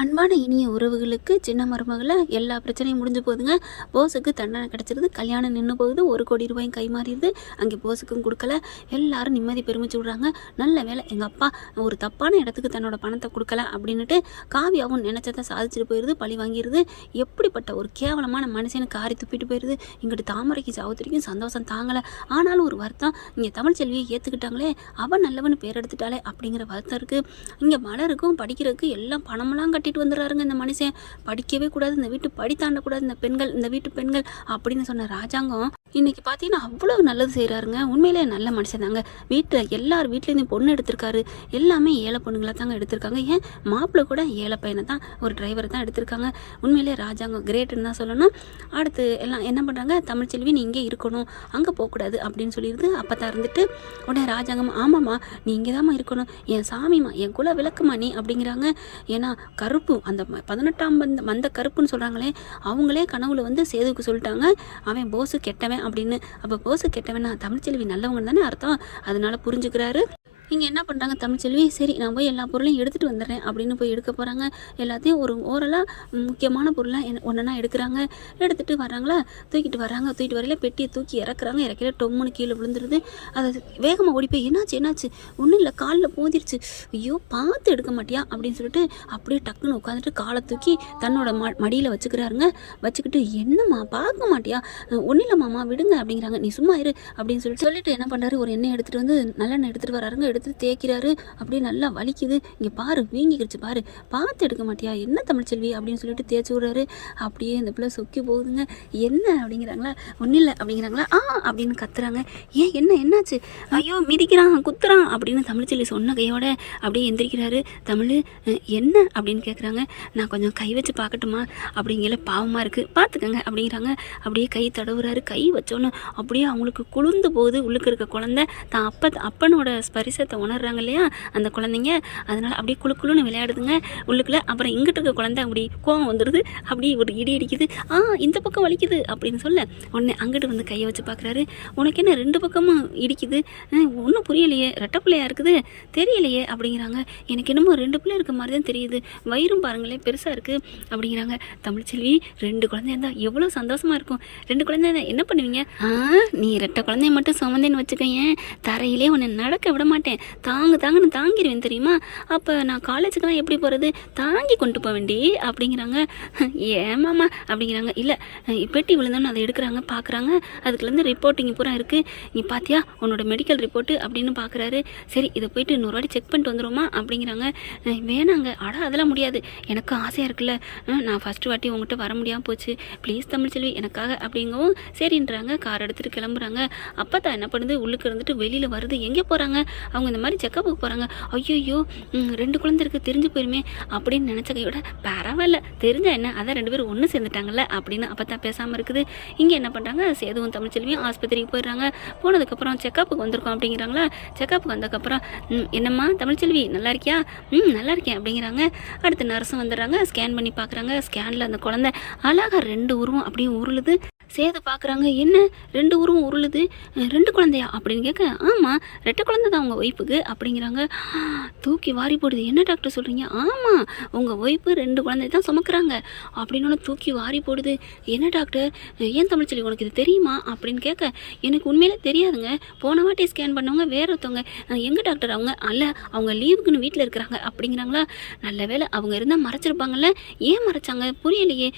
அன்பான இனிய உறவுகளுக்கு சின்ன மருமகள எல்லா பிரச்சனையும் முடிஞ்சு போகுதுங்க. போஸுக்கு தண்டனை கிடச்சிருது. கல்யாணம் நின்று போகுது. 1,00,00,000 ரூபாயும் கை மாறிடுது. அங்கே போஸுக்கும் கொடுக்கல. எல்லாரும் நிம்மதி பெருமிச்சு விட்றாங்க. நல்ல வேலை எங்கள் அப்பா ஒரு தப்பான இடத்துக்கு தன்னோட பணத்தை கொடுக்கல அப்படின்னுட்டு காவியாவும் நினச்சதை சாதிச்சுட்டு போயிடுது. பழி வாங்கிடுது. எப்படிப்பட்ட ஒரு கேவலமான மனுஷனுக்கு காரி துப்பிட்டு போயிடுது. இங்கிட்டு தாமரைக்கு சாவுத்திரிக்கும் சந்தோஷம் தாங்கலை. ஆனாலும் ஒரு வருத்தம், இங்கே தமிழ்ச்செல்வியை ஏற்றுக்கிட்டாங்களே, அவன் நல்லவனு பேர் எடுத்துட்டாலே அப்படிங்கிற வருத்தம் இருக்குது. இங்கே மலருக்கும் படிக்கிறதுக்கு எல்லாம் பணமெல்லாம் கட்டிட்டு வந்துடுறாருங்க. இந்த மனுஷன் படிக்கவே கூடாது, இந்த வீட்டு படி தாண்டக்கூடாது, இந்த வீட்டு பெண்கள் அப்படின்னு சொன்ன ராஜாங்கம் இன்னைக்கு பார்த்தீங்கன்னா அவ்வளோ நல்லது செய்கிறாருங்க. உண்மையிலே நல்ல மனுஷன் தாங்க. வீட்டில் எல்லார் வீட்லேயும் பொண்ணு எடுத்திருக்காரு. எல்லாமே ஏழை பொண்ணுங்களை தாங்க எடுத்திருக்காங்க. ஏன் மாப்பிள்ளை கூட ஏழை பையனை தான், ஒரு டிரைவரை தான் எடுத்திருக்காங்க. உண்மையிலே ராஜாங்கம் கிரேட்டுன்னு தான் சொல்லணும். அடுத்து எல்லாம் என்ன பண்ணுறாங்க, தமிழ்ச்செல்வி நீ இங்கே இருக்கணும், அங்கே போகக்கூடாது அப்படின்னு சொல்லிடுது. அப்போ தான் இருந்துட்டு உடனே ராஜாங்கம் ஆமாம்மா நீ இங்கே தாம்மா இருக்கணும், என் சாமிம்மா, என் குல விளக்குமா நீ அப்படிங்கிறாங்க. ஏன்னா கருப்பு அந்த 18ஆம் மந்த கருப்புன்னு சொல்கிறாங்களே, அவங்களே கனவுல வந்து சேதுவுக்கு சொல்லிட்டாங்க அவன் போஸு கெட்டவன் அப்படின்னு. அப்போ போஸு கெட்டவனா தமிழ்ச்செல்வி நல்லவங்க தானே அர்த்தம். அதனால புரிஞ்சுக்கிறாரு. இங்கே என்ன பண்ணுறாங்க, தமிழ்ச்செல்வி சரி நான் போய் எல்லா பொருளையும் எடுத்துகிட்டு வந்துடுறேன் அப்படின்னு போய் எடுக்க போகிறாங்க. எல்லாத்தையும் ஒரு ஓரலாக முக்கியமான பொருளை ஒன்றா எடுக்கிறாங்க. எடுத்துகிட்டு வராங்களா, தூக்கிட்டு வரையில பெட்டியை தூக்கி இறக்குறாங்க. இறக்கில டொம்முன்னு கீழே விழுந்துருது. அதை வேகமாக ஓடி போய் என்னாச்சு ஒன்றும் இல்லை காலில் போதிருச்சு, ஐயோ பார்த்து எடுக்க மாட்டியா அப்படின்னு சொல்லிட்டு அப்படியே டக்குன்னு உட்காந்துட்டு காலை தூக்கி தன்னோட மடியில் வச்சுக்கிறாருங்க. வச்சுக்கிட்டு என்னம்மா பார்க்க மாட்டியா, ஒன்றும் இல்லை மாமா விடுங்க அப்படிங்கிறாங்க. நீ சும்மா இரு அப்படின்னு சொல்லிட்டு என்ன பண்ணுறாரு, ஒரு எண்ணெய் எடுத்துகிட்டு வந்து நல்லெண்ணெய் எடுத்துகிட்டு வராருங்க. எடுத்து தேய்க்கிறாரு. அப்படியே நல்லா வலிக்குது. இங்கே பாரு வீங்கிக்கிடுச்சு பாரு, பார்த்து எடுக்க மாட்டியா என்ன தமிழ்ச்செல்வி அப்படின்னு சொல்லிட்டு தேய்ச்சி விடுறாரு. அப்படியே இந்த பிள்ளை சொக்கி போகுதுங்க. என்ன அப்படிங்கிறாங்களா, ஒன்றும் இல்லை அப்படிங்கிறாங்களா, அப்படின்னு கத்துறாங்க. என்னாச்சு, ஐயோ மிதிக்கிறான் குத்துறான் அப்படின்னு தமிழ்ச்செல்வி சொன்ன கையோட அப்படியே எந்திரிக்கிறாரு. தமிழ் என்ன அப்படின்னு கேட்குறாங்க. நான் கொஞ்சம் கை வச்சு பார்க்கட்டுமா அப்படிங்கிற பாவமாக இருக்குது பார்த்துக்கங்க அப்படிங்கிறாங்க. அப்படியே கை தடவுறாரு. கை வச்சோன்னு அப்படியே அவங்களுக்கு குளிர்ந்து போகுது. உள்ளுக்கு இருக்க குழந்தை தான் அப்பனோட ஸ்பரிசத்தை உணர்றாங்க இல்லையா அந்த குழந்தைங்க, அதனால அப்படியே குழுக்குழுன்னு விளையாடுதுங்க உள்ளுக்குள்ள. அப்புறம் இங்கிட்டு இருக்க குழந்தை அப்படி கோவம் வந்துடுது. அப்படியே ஒரு இடி அடிக்குது. இந்த பக்கம் வலிக்குது அப்படின்னு சொல்ல உடனே அங்கிட்டு வந்து கையை வச்சு பார்க்குறாரு. உனக்கு என்ன 2 பக்கமும் இடிக்குது, ஒன்றும் புரியலையே, ரெட்டை பிள்ளையா இருக்குது தெரியலையே அப்படிங்கிறாங்க. எனக்கு என்னமோ 2 பிள்ளை இருக்க மாதிரி தான் தெரியுது, வயிறும் பாருங்களேன் பெருசாக இருக்குது அப்படிங்கிறாங்க. தமிழ்ச்செல்வி 2 குழந்தைய இருந்தால் எவ்வளோ சந்தோஷமாக இருக்கும். 2 குழந்தை என்ன பண்ணுவீங்க, நீ ரெட்டை குழந்தைய மட்டும் சுமந்தேன்னு வச்சுக்கேன், தரையிலே உன்னை நடக்க விட மாட்டேன், தாங்கன்னு தாங்கிடுவேன் தெரியுமா, அப்போ நான் காலேஜுக்கெல்லாம் எப்படி போகிறது, தாங்கி கொண்டு போக வேண்டி அப்படிங்கிறாங்க. ஏமாம்மா அப்படிங்கிறாங்க. இல்லை பெட்டி விழுந்தோன்னு அதை எடுக்கிறாங்க பார்க்குறாங்க. அதுக்குலேருந்து ரிப்போர்ட்டிங் பூரா இருக்குது. நீ பார்த்தியா உன்னோட மெடிக்கல் ரிப்போர்ட்டு அப்படின்னு பார்க்குறாரு. சரி இதை போயிட்டு இன்னொரு வாட்டி செக் பண்ணிட்டு வந்துடுமா அப்படிங்கிறாங்க. வேணாங்க, அதெல்லாம் முடியாது, எனக்கு ஆசையாக இருக்குல்ல, நான் ஃபஸ்ட்டு வாட்டி உங்கள்கிட்ட வர முடியாமல் போச்சு, ப்ளீஸ் தமிழ்ச்செல்வி எனக்காக அப்படிங்கவும் சரின்றாங்க. கார் எடுத்துகிட்டு கிளம்புறாங்க. அப்போ தான் என்ன பண்ணுது, உள்ளுக்கு இருந்துட்டு வெளியில் வருது. எங்கே போகிறாங்க, அவங்க இந்த மாதிரி செக்கப்புக்கு போகிறாங்க. ஐயோ 2 குழந்தை இருக்குது தெரிஞ்சு போயிருமே அப்படின்னு நினச்ச கையோட பரவாயில்ல தெரிஞ்சா என்ன, அதான் 2 பேரும் ஒன்று சேர்ந்துட்டாங்கல்ல அப்படின்னு அப்போ தான் பேசாமல் இருக்குது. இங்கே என்ன பண்ணுறாங்க, சேதுவும் தமிழ்ச்செல்வியும் ஆஸ்பத்திரிக்கு போயிடுறாங்க. போனதுக்கப்புறம் செக்கப்புக்கு வந்திருக்கோம் அப்படிங்கிறாங்களா. செக்கப்புக்கு வந்ததுக்கப்புறம் என்னம்மா தமிழ்ச்செல்வி நல்லா இருக்கியா, நல்லா இருக்கேன் அப்படிங்கிறாங்க. அடுத்து நர்ஸும் வந்துடுறாங்க. ஸ்கேன் பண்ணி பார்க்குறாங்க. ஸ்கேனில் அந்த குழந்தை அழகாக 2 உருவம் அப்படியே உருளுது. சேது பார்க்குறாங்க. என்ன 2 உருவம் உருளுது, 2 குழந்தையா அப்படின்னு கேட்க, ஆமாம் ரெட்டை குழந்தை தான் உங்கள் ஒய்ஃபுக்கு அப்படிங்கிறாங்க. தூக்கி வாரி போடுது. என்ன டாக்டர் சொல்கிறீங்க, ஆமாம் உங்கள் ஒய்ஃபு 2 குழந்தை தான் சுமக்கிறாங்க அப்படின்னு தூக்கி வாரி போடுது. என்ன டாக்டர் ஏன் தமிழ்ச்செல்வி உனக்கு இது தெரியுமா அப்படின்னு கேட்க, எனக்கு உண்மையிலே தெரியாதுங்க, போன வாட்டி ஸ்கேன் பண்ணவங்க வேற ஒருத்தவங்க, எங்கே டாக்டர் அவங்க, அல்ல அவங்க லீவுக்குன்னு வீட்டில் இருக்கிறாங்க அப்படிங்கிறாங்களா. நல்ல வேலை அவங்க இருந்தால் மறைச்சிருப்பாங்கல்ல, ஏன் மறைச்சாங்க புரியலையே,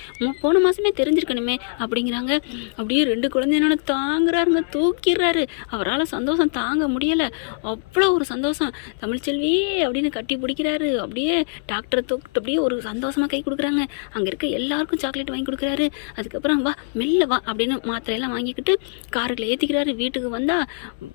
போன மாதமே தெரிஞ்சிருக்கணுமே அப்படிங்கிறாங்க. அப்படியே 2 குழந்தையோட தாங்குறாருங்க, தூக்கிடுறாரு. அவரால் சந்தோஷம் தாங்க முடியலை. அவ்வளோ ஒரு சந்தோஷம். தமிழ்ச்செல்வி அப்படின்னு கட்டி பிடிக்கிறாரு. அப்படியே டாக்டரை தூக்கிட்டு அப்படியே ஒரு சந்தோஷமாக கை கொடுக்குறாங்க. அங்கே இருக்க எல்லாருக்கும் சாக்லேட் வாங்கி கொடுக்குறாரு. அதுக்கப்புறம் வா மெல்ல வா அப்படின்னு மாத்திரையெல்லாம் வாங்கிக்கிட்டு காருக்குள்ள ஏற்றிக்கிறாரு. வீட்டுக்கு வந்தால்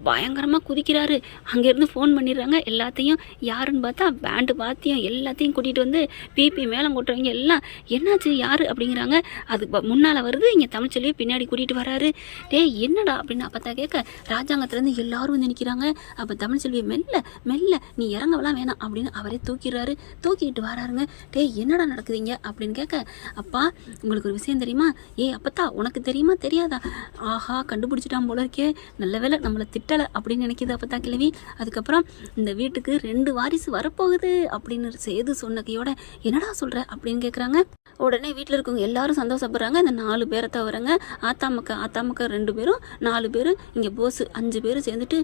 பயங்கரமாக குதிக்கிறாரு. அங்கேருந்து ஃபோன் பண்ணிடுறாங்க எல்லாத்தையும். யாருன்னு பார்த்தா பேண்டு பாத்தியம் எல்லாத்தையும் கூட்டிகிட்டு வந்து பிபி மேலே கொட்டுறவங்க எல்லாம் என்னாச்சு யார் அப்படிங்கிறாங்க. அதுக்கு முன்னால் வருது இங்கே தமிழ்ச்செல்வி பின்னாடி கூட்டிகிட்டு வராரு. டேய் என்னடா அப்படின்னு அப்பத்தா கேட்க ராஜாங்கத்துலேருந்து எல்லாரும் வந்து நிற்கிறாங்க. அப்போ தமிழ்ச்செல்வி மெல்ல மெல்ல நீ இறங்கவெல்லாம் வேணாம் அப்படின்னு அவரே தூக்கிடுறாரு. தூக்கிட்டு வராருங்க. டேய் என்னடா நடக்குதுங்க அப்படின்னு கேட்க அப்பா உங்களுக்கு ஒரு விஷயம் தெரியுமா? அப்பத்தா உனக்கு தெரியுமா தெரியாதா? ஆஹா கண்டுபிடிச்சிட்டான் போல இருக்கே, நல்ல வேளை நம்மளை திட்டலை அப்படின்னு நினைக்கிது அப்பத்தா கிழவி. அதுக்கப்புறம் இந்த வீட்டுக்கு 2 வாரிசு வரப்போகுது அப்படின்னு சேது சொன்னகையோட என்னடா சொல்கிற அப்படின்னு கேட்குறாங்க. உடனே வீட்டில் இருக்கவங்க எல்லாரும் சந்தோஷப்படுறாங்க. அந்த 4 பேரை தவிரங்க ஆத்தாமக்கா 2 பேரும் 4 பேர் இங்கே போஸ் 5 பேர் சேர்ந்துட்டு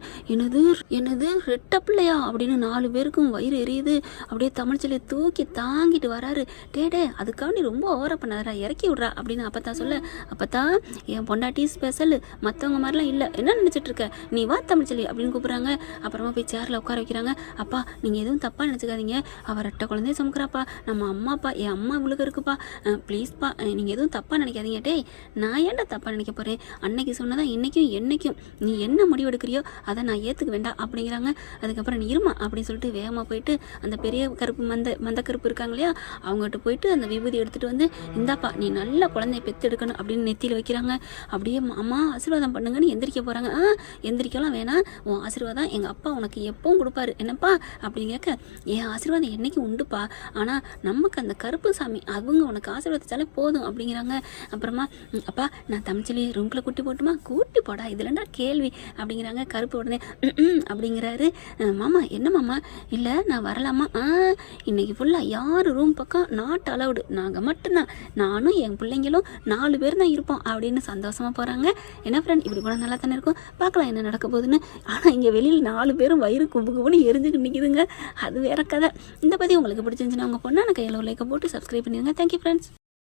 என்னது ரெட்ட பிள்ளையா அப்படின்னு 4 பேருக்கும் வயிறு எரியுது. அப்படியே தமிழ்ச்செல்வி தூக்கி தாங்கிட்டு வராரு. டே அதுக்காண்டி ரொம்ப ஓவரா பண்ணாதரா, இறக்கி விட்றா அப்படின்னு அப்பத்தா சொல்ல அப்பத்தா என் பொண்டாட்டி ஸ்பெஷல் மற்றவங்க மாதிரிலாம் இல்லை, என்ன நினச்சிட்டு இருக்க, நீ வா தமிழ்ச்செல்வி அப்படின்னு கூப்பிட்றாங்க. அப்புறமா போய் சேரில் உட்கார வைக்கிறாங்க. அப்பா நீங்கள் எதுவும் தப்பாக நினச்சிக்காதீங்க, அவள் ரெட்டை குழந்தைய சுமக்கிறாப்பா, நம்ம அம்மாப்பா என் அம்மா இவளுக்கு இருக்குப்பா, ப்ளீஸ்ப்பா நீங்கள் எதுவும் தப்பாக நினைக்காதீங்க. டேய் நான் ஏன்டா தப்பாக நினைக்க போகிறேன், அன்னைக்கு சொன்னதான் இன்றைக்கும் என்னைக்கும் நீ என்ன முடிவு எடுக்கிறியோ அதை நான் ஏற்றுக்க வேண்டாம் அப்படிங்கிறாங்க. அதுக்கப்புறம் நீ இருமா அப்படின்னு சொல்லிட்டு வேகமாக போயிட்டு அந்த பெரிய கருப்பு மந்த கருப்பு இருக்காங்க இல்லையா, அவங்ககிட்ட போயிட்டு அந்த விபூதி எடுத்துகிட்டு வந்து இந்தாப்பா நீ நல்ல குழந்தைய பெற்று எடுக்கணும் அப்படின்னு நெத்தியில் வைக்கிறாங்க. அப்படியே அம்மா ஆசீர்வாதம் பண்ணுங்கன்னு எந்திரிக்க போகிறாங்க. எந்திரிக்கலாம் வேணாம், உன் ஆசீர்வாதம் எங்கள் அப்பா உனக்கு எப்பவும் கொடுப்பாரு என்னப்பா அப்படின்னு கேட்க என் ஆசீர்வாதம் என்றைக்கும் உண்டுப்பா, ஆனால் நமக்கு அந்த கருப்பு சாமி அவங்க உனக்கு ஆசீர்வாதிச்சாலே போதும் அப்படிங்கிறாங்க. அப்புறமா அப்பா நான் தமிழ்ச்செல்வி ரூம்குள்ளே கூட்டி போட்டுமா, கூட்டி போடா இதுலண்டா கேள்வி அப்படிங்கிறாங்க. கருப்பு உடனே அப்படிங்கிறாரு. மாமா என்ன மாமா, இல்லை நான் வரலாமா, இன்னைக்கு ஃபுல்லாக யார் ரூம் பக்கம் நாட் அலவுடு, நாங்கள் மட்டும்தான், நானும் என் பிள்ளைங்களும் 4 பேர் தான் இருப்போம் அப்படின்னு சந்தோஷமாக போகிறாங்க. என்ன ஃப்ரெண்ட் இப்படி கூட நல்லா தானே இருக்கும், பார்க்கலாம் என்ன நடக்க போகுதுன்னு. ஆனால் இங்கே வெளியில் 4 பேரும் வயிறு கும்பு கும்புன்னு எரிஞ்சுக்கிட்டு நிற்கிதுங்க, அது வேற கதை. இந்த பற்றி உங்களுக்கு பிடிச்சிருந்துச்சுன்னா உங்கள் பொண்ணான கையில் லைக்கை போட்டு சப்ஸ்கிரைப் பண்ணிடுங்க. Thank you friends.